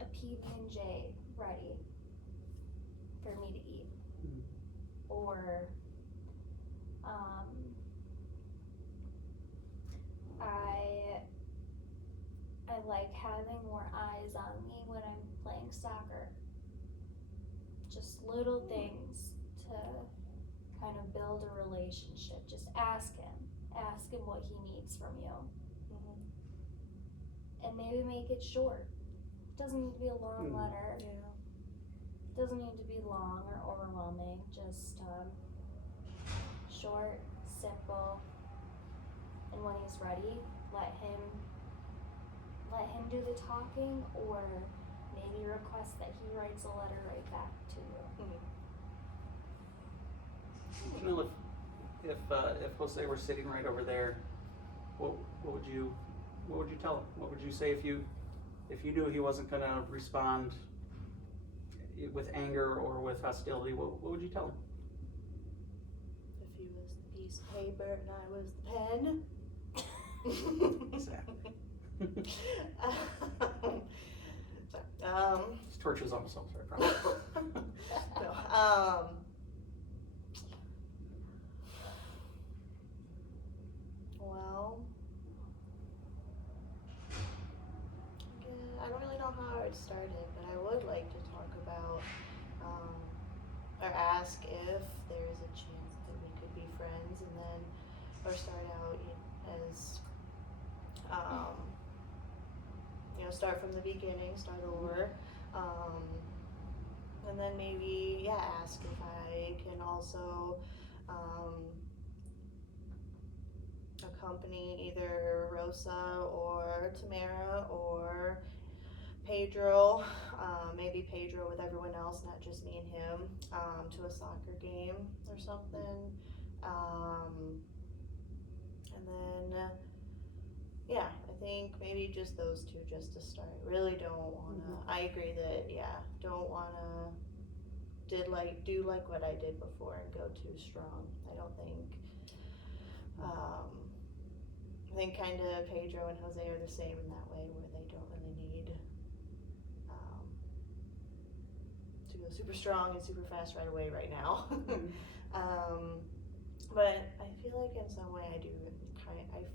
a PB&J ready for me to eat. Or I like having more eyes on me when I'm playing soccer. Just little things to kind of build a relationship. Just ask him what he needs from you. And maybe make it short. It doesn't need to be a long letter. Yeah. It doesn't need to be long or overwhelming. Just short, simple, and when he's ready, let him do the talking, or maybe request that he writes a letter right back to you. Janelle, if Jose were sitting right over there, what would you tell him? What would you say if you knew he wasn't going to respond with anger or with hostility? What would you tell him? If he was the piece of paper and I was the pen. Exactly. His torture's almost over, I promise. No, well, I don't really know how it started, but I would like to talk about, or ask if there is a chance that we could be friends, and then, or start out as, start from the beginning, start over, and then maybe, ask if I can also, accompany either Rosa or Tamara or Pedro, maybe Pedro with everyone else, not just me and him, to a soccer game or something, and then, I think maybe just those two just to start. Really don't wanna, I agree that, don't wanna do like what I did before and go too strong. I don't think, I think kind of Pedro and Jose are the same in that way, where they don't really need to go super strong and super fast right away right now. But I feel like in some way I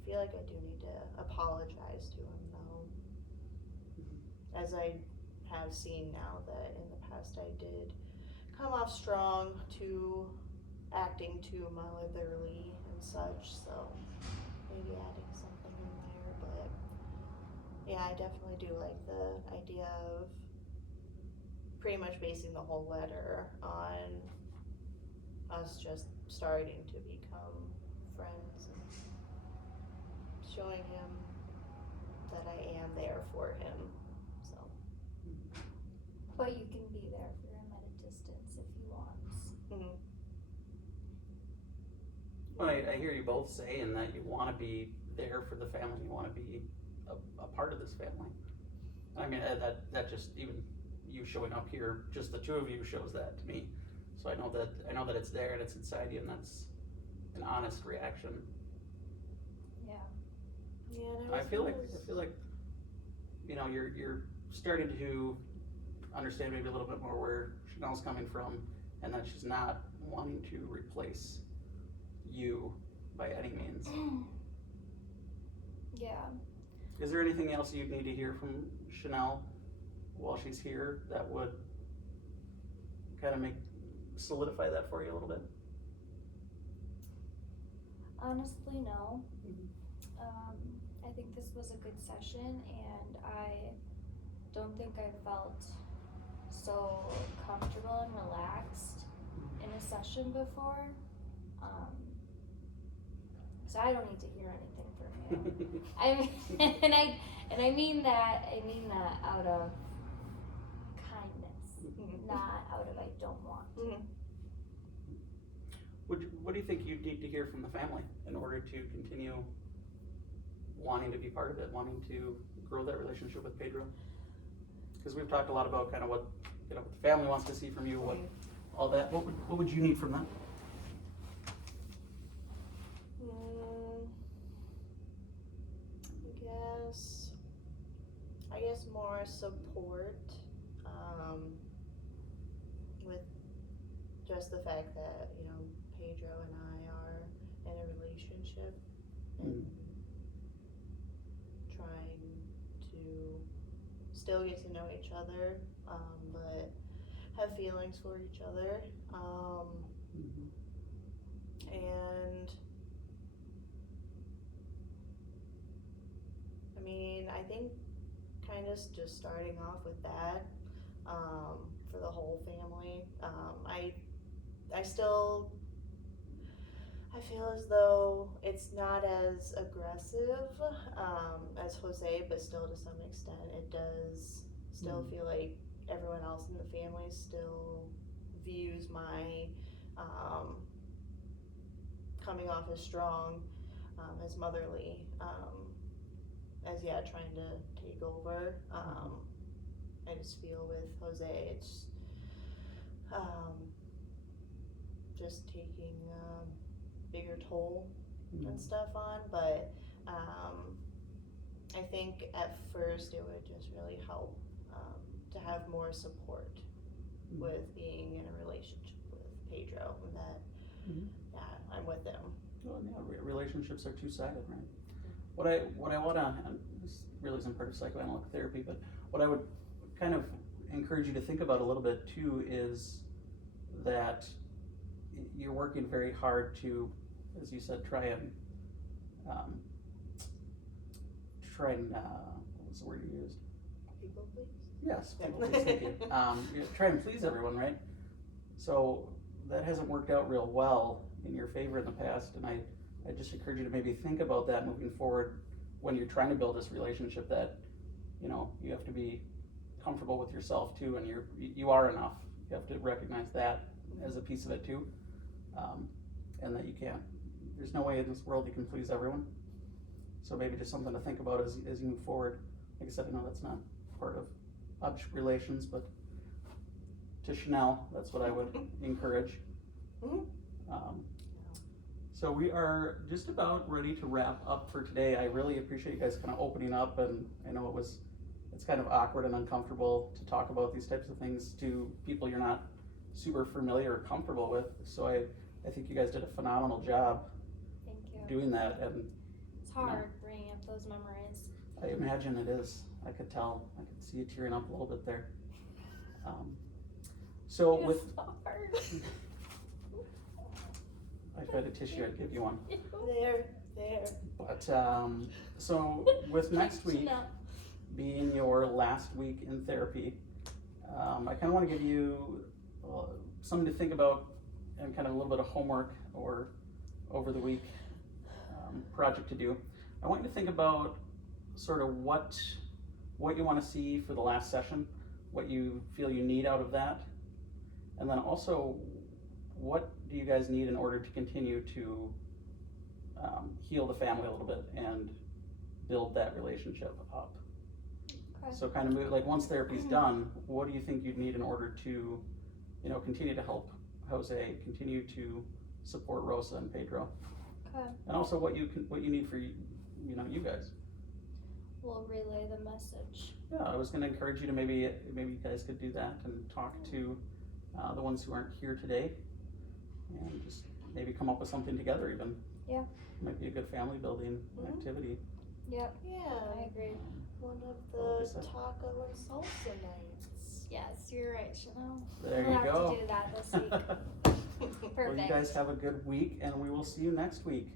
feel like I do need to apologize to him though, as I have seen now that in the past I did come off strong to acting too motherly and such, so maybe adding something in there. But I definitely do like the idea of pretty much basing the whole letter on us just starting to become friends and showing him that I am there for him. So. But you can be there for him at a distance if he wants. Well, I hear you both saying that you want to be there for the family. You want to be a part of this family. I mean, that just, even you showing up here, just the two of you shows that to me. So I know that it's there and it's inside you, and that's an honest reaction. And I feel like you're starting to understand maybe a little bit more where Chanel's coming from, and that she's not wanting to replace you by any means. Is there anything else you'd need to hear from Chanel while she's here that would kind of solidify that for you a little bit? Honestly, no. I think this was a good session, and I don't think I felt so comfortable and relaxed in a session before. So I don't need to hear anything from you. I mean that out of kindness, not out of I don't want. What do you think you'd need to hear from the family in order to continue wanting to be part of it, wanting to grow that relationship with Pedro? Because we've talked a lot about kind of what what the family wants to see from you, all that. What would you need from them? I guess more support, with just the fact that, you know, Pedro and I are in a relationship and trying to still get to know each other, but have feelings for each other. And I mean, I think kind of just starting off with that, for the whole family. I feel as though it's not as aggressive, as Jose, but still to some extent it does still feel like everyone else in the family still views my, coming off as strong, as motherly, as trying to take over. I just feel with Jose, it's just taking a bigger toll and stuff on, but I think at first it would just really help to have more support with being in a relationship with Pedro, and that I'm with him. Well, yeah, relationships are two-sided, right? What I wanna, and this really isn't part of psychoanalytic therapy, but what I would kind of encourage you to think about a little bit too is that you're working very hard to, as you said, try and what was the word you used? People please? Yes, people please, thank you. You try and please everyone, right? So that hasn't worked out real well in your favor in the past, and I just encourage you to maybe think about that moving forward when you're trying to build this relationship, that, you know, you have to be comfortable with yourself too, and you are enough. You have to recognize that as a piece of it too, and that you can't, there's no way in this world you can please everyone. So maybe just something to think about as you move forward. Like I said, I know that's not part of object relations, but to Chanel, that's what I would encourage. So we are just about ready to wrap up for today. I really appreciate you guys kind of opening up, and I know it's kind of awkward and uncomfortable to talk about these types of things to people you're not super familiar or comfortable with. So I think you guys did a phenomenal job Thank you. doing that, and It's hard bringing up those memories. I imagine it is. I could tell. I could see you tearing up a little bit there. So with It's hard. if I had a tissue, I'd give you one. There. But so with next week No. being your last week in therapy, I kind of want to give you something to think about and kind of a little bit of homework or over the week project to do. I want you to think about sort of what you want to see for the last session, what you feel you need out of that, and then also what do you guys need in order to continue to heal the family a little bit and build that relationship up. Okay. So kind of move, like once therapy's done, what do you think you'd need in order to, you know, continue to help Jose, continue to support Rosa and Pedro, Okay. and also what you need for you you guys. We'll relay the message. Yeah, I was going to encourage you to maybe you guys could do that and talk to the ones who aren't here today, and just maybe come up with something together even. Yeah. Might be a good family building activity. Yep. Yeah. I agree. One of What the is that? taco and salsa nights. Yes, you're right, Chanel. There We'll you have go. to do that this week. Well, you Perfect. guys have a good week, and we will see you next week.